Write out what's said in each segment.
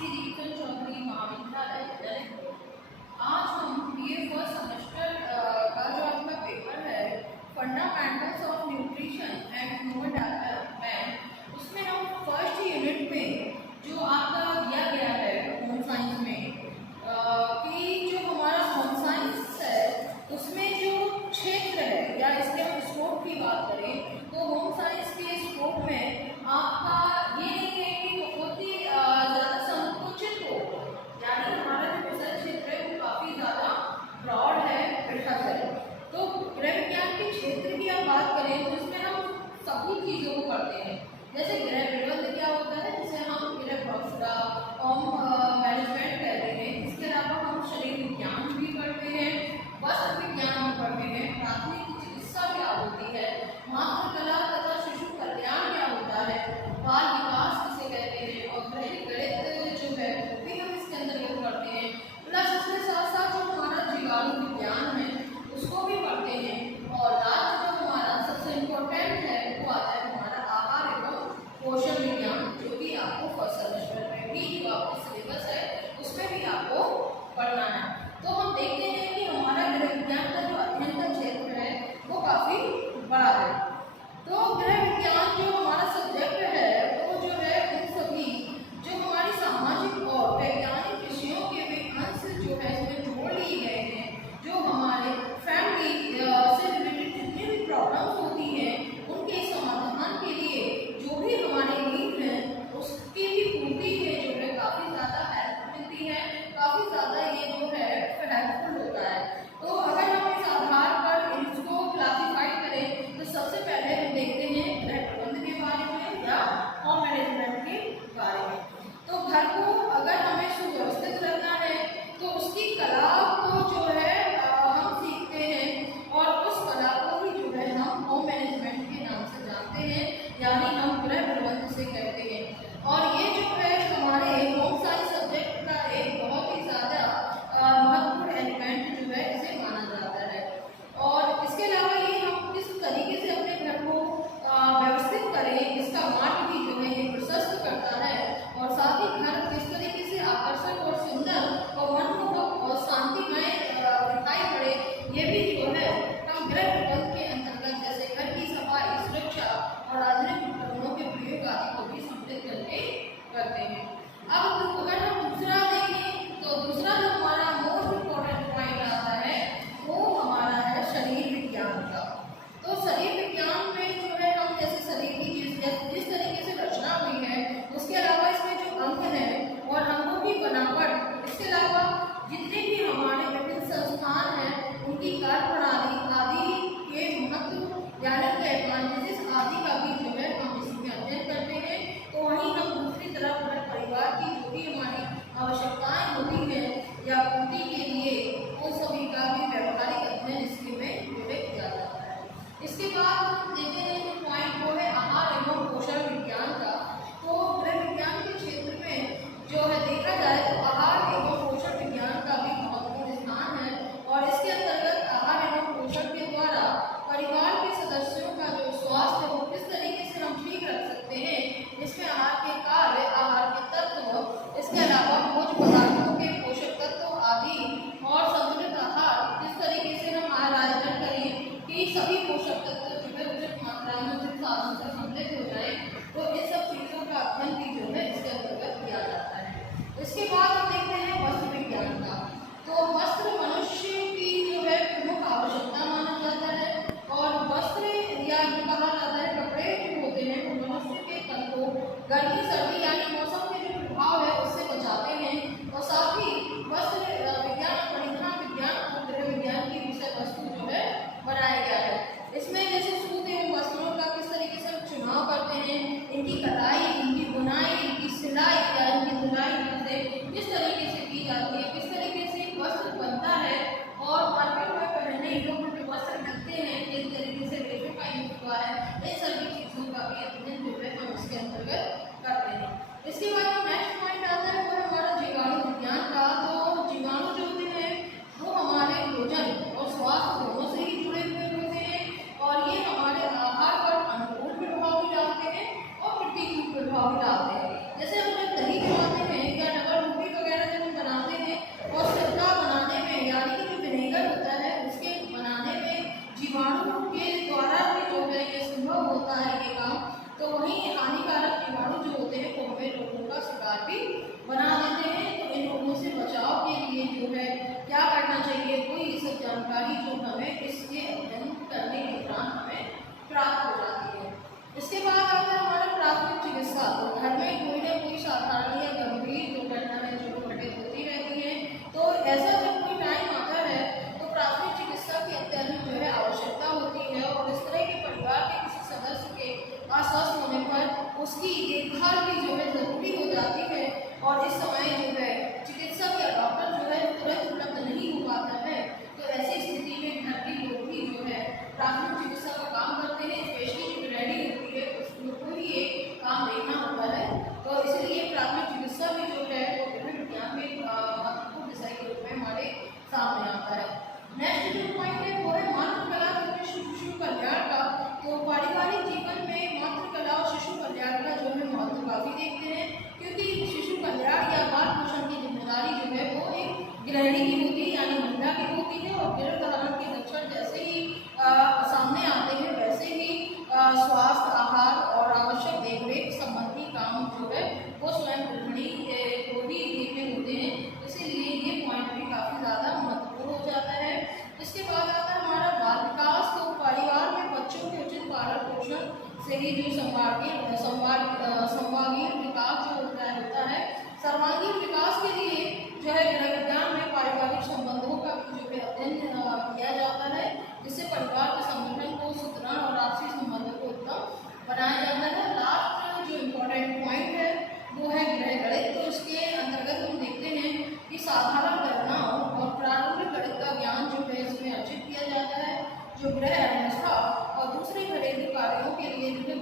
श्री दीपचंद चौधरी महाविद्यालय ललितपुर। आज हम बीए फर्स्ट सेमेस्टर का जो आपका पेपर है fundamentals of nutrition and human development, उसमें हम फर्स्ट यूनिट में जो आपका दिया गया है होम साइंस में कि जो हमारा होम साइंस है उसमें जो क्षेत्र है या इसके हम स्कोप की बात करें तो होम साइंस के स्कोप में आपका ये नहीं है कि बहुत ही ज़्यादा संकुचित हो, यानी हमारा जो रिसर्च क्षेत्र है वो काफ़ी ज़्यादा ब्रॉड है, बृहद है। तो गृह विज्ञान के क्षेत्र की आप बात करें तो इसमें हम सभी चीज़ों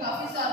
काफ़ी सारे